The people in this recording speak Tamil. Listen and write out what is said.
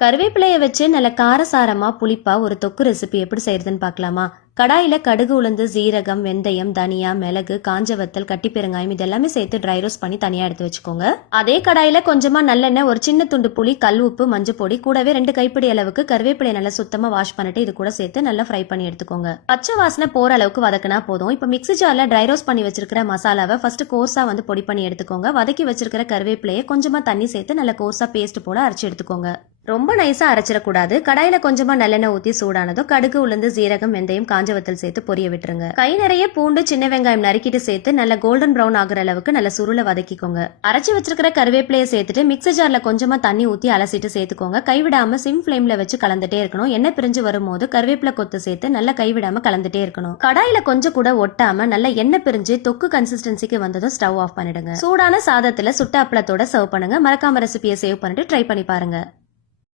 கருவேப்பிலையை வச்சு நல்ல காரசாரமா புளிப்பா ஒரு தொக்கு ரெசிபி எப்படி செய்யறதுன்னு பார்க்கலாமா? கடாயில கடுகு, உளுந்து, சீரகம், வெந்தயம், தனியா, மிளகு, காஞ்ச வத்தல், கட்டி பெருங்காயம் இதெல்லாமே சேர்த்து ட்ரை ரோஸ்ட் பண்ணி தனியா எடுத்து வச்சுக்கோங்க. அதே கடாயில கொஞ்சமா நல்லெண்ணெய், ஒரு சின்ன துண்டு புளி, கல் உப்பு, மஞ்சள் பொடி, கூடவே 2 கைப்பிடி அளவுக்கு கருவேப்பிலை நல்லா சுத்தமா வாஷ் பண்ணிட்டு இது கூட சேர்த்து நல்லா ஃப்ரை பண்ணி எடுத்துக்கோங்க. பச்சை வாசனை போற அளவுக்கு வதக்கினா போதும். இப்ப மிக்ஸி ஜார்ல ட்ரை ரோஸ்ட் பண்ணி வச்சிருக்கிற மசாலாவை ஃபர்ஸ்ட் கோர்ஸா பொடி பண்ணி எடுத்துக்கோங்க. வதக்கி வச்சிருக்கிற கருவேப்பிலையை கொஞ்சமா தண்ணி சேர்த்து நல்லா கோர்ஸா பேஸ்ட் போல அரைச்சு எடுத்துக்கோங்க. ரொம்ப நைஸா அரைச்சிடக்கூடாது. கடாயில கொஞ்சமா நல்லெண்ணெய் ஊத்தி சூடானதும் கடுகு, உளுந்து, சீரகம், வெந்தயம், காஞ்ச வத்தல் சேர்த்து பொரிய விட்டுருங்க. கை நிறைய பூண்டு, சின்ன வெங்காயம் நறுக்கிட்டு சேர்த்து நல்ல கோல்டன் பிரவுன் ஆகுற அளவுக்கு நல்ல சுருள வதக்கிக்கோங்க. அரைச்சு வச்சிருக்கிற கருவேப்பிலையை சேர்த்துட்டு மிக்ஸி ஜார்ல கொஞ்சமா தண்ணி ஊத்தி அலசிட்டு சேர்த்துக்கோங்க. கைவிடாம சிம் ஃபிளேம்ல வச்சு கலந்துட்டே இருக்கணும். எண்ணெய் பிரிஞ்சு வரும்போது கருவேப்பிலை கொத்து சேர்த்து நல்லா கைவிடாம கலந்துட்டே இருக்கணும். கடாயில கொஞ்சம் கூட ஒட்டாம நல்ல எண்ணெய் பிரிஞ்சு தொக்கு கன்சிஸ்டன்சிக்கு வந்ததும் ஸ்டவ் ஆஃப் பண்ணிடுங்க. சூடான சாதத்துல சுட்ட அப்பளத்தோட சர்வ் பண்ணுங்க. மறக்காம ரெசிபியை சேவ் பண்ணிட்டு ட்ரை பண்ணி பாருங்க.